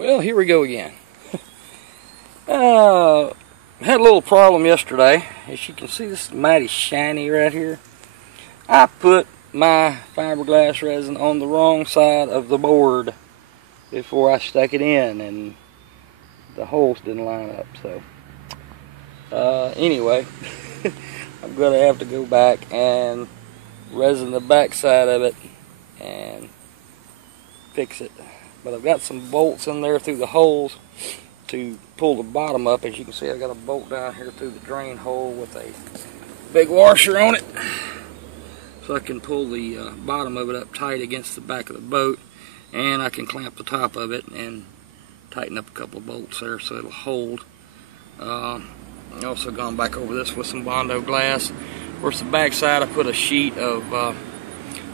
Well, here we go again. Had a little problem yesterday. As you can see, this is mighty shiny right here. I put my fiberglass resin on the wrong side of the board before I stuck it in, and the holes didn't line up. So anyway, I'm gonna have to go back and resin the back side of it and fix it. But I've got some bolts in there through the holes to pull the bottom up. As you can see, I've got a bolt down here through the drain hole with a big washer on it, so I can pull the bottom of it up tight against the back of the boat, and I can clamp the top of it and tighten up a couple of bolts there so it'll hold. I've also gone back over this with some Bondo glass. Of course, the back side I put a sheet of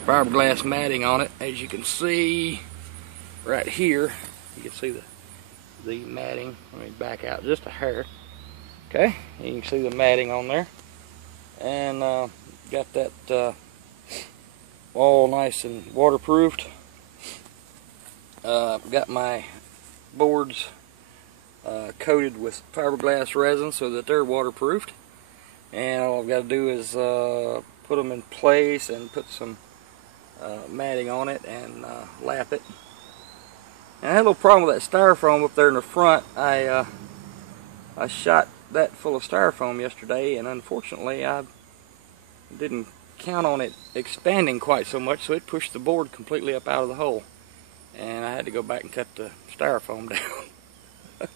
fiberglass matting on it. As you can see right here, you can see the matting. Let me back out just a hair. Okay, you can see the matting on there, and got that all nice and waterproofed. Got my boards coated with fiberglass resin so that they're waterproofed, and all I've got to do is put them in place and put some matting on it and lap it. And I had a little problem with that styrofoam up there in the front. I shot that full of styrofoam yesterday, and unfortunately I didn't count on it expanding quite so much, so it pushed the board completely up out of the hole, and I had to go back and cut the styrofoam down.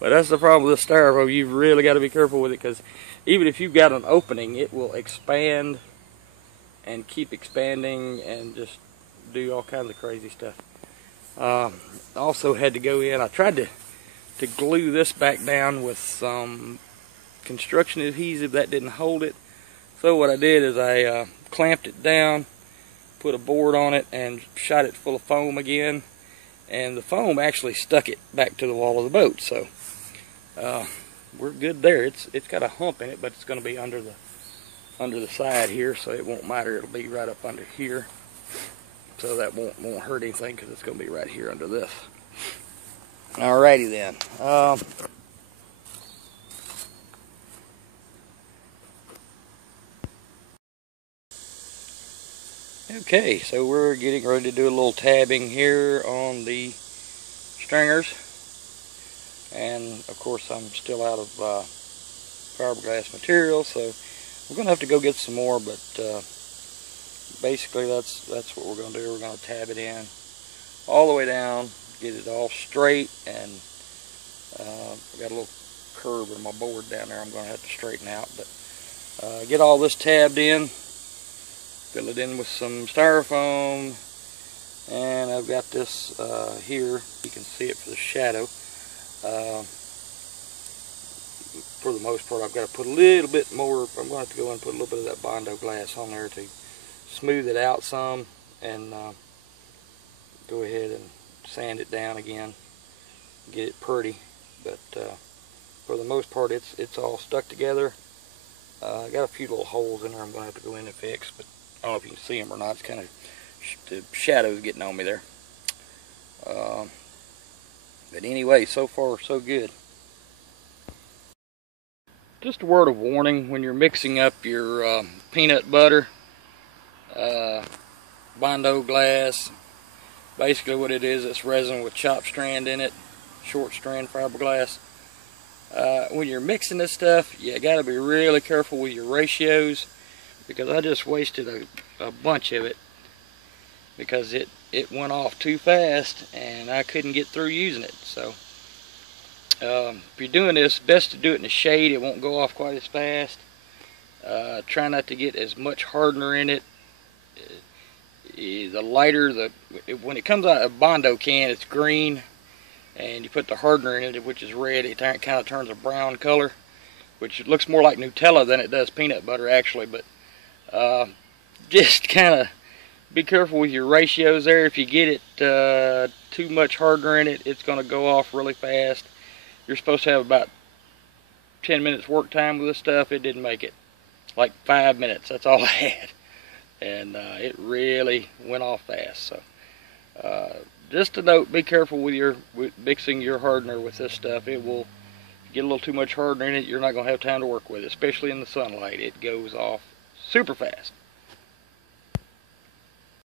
But that's the problem with the styrofoam. You've really got to be careful with it, because even if you've got an opening, it will expand and keep expanding and just do all kinds of crazy stuff. Also had to go in. I tried to glue this back down with some construction adhesive. That didn't hold it. So what I did is I clamped it down, put a board on it, and shot it full of foam again. And the foam actually stuck it back to the wall of the boat. So we're good there. It's got a hump in it, but it's going to be under the side here, so it won't matter. It'll be right up under here. So that won't hurt anything, because it's going to be right here under this. Alrighty then. Okay, so we're getting ready to do a little tabbing here on the stringers. And of course I'm still out of fiberglass material, so we're going to have to go get some more, but basically that's what we're going to do. We're going to tab it in all the way down, get it all straight, and I got a little curve in my board down there I'm going to have to straighten out, but get all this tabbed in, fill it in with some styrofoam, and I've got this here. You can see it for the shadow. For the most part, I've got to put a little bit more. I'm going to have to go and put a little bit of that Bondo glass on there to smooth it out some, and go ahead and sand it down again, get it pretty. But for the most part, it's all stuck together. I got a few little holes in there I'm going to have to go in and fix, but I don't know if you can see them or not. It's kind of the shadows getting on me there. But anyway, so far so good. Just a word of warning: when you're mixing up your peanut butter, Bondo glass, basically what it is, it's resin with chopped strand in it, short strand fiberglass. When you're mixing this stuff, you got to be really careful with your ratios, because I just wasted a bunch of it because it went off too fast and I couldn't get through using it. So if you're doing this, best to do it in the shade. It won't go off quite as fast. Try not to get as much hardener in it. The lighter, when it comes out of a Bondo can, it's green, and you put the hardener in it, which is red, it kind of turns a brown color, which looks more like Nutella than it does peanut butter actually. But just kind of be careful with your ratios there. If you get it too much hardener in it, it's going to go off really fast. You're supposed to have about 10 minutes work time with this stuff. It didn't make it. Like 5 minutes, that's all I had. And it really went off fast. So just a note, be careful with mixing your hardener with this stuff. It will get a little too much hardener in it, you're not going to have time to work with it, especially in the sunlight. It goes off super fast.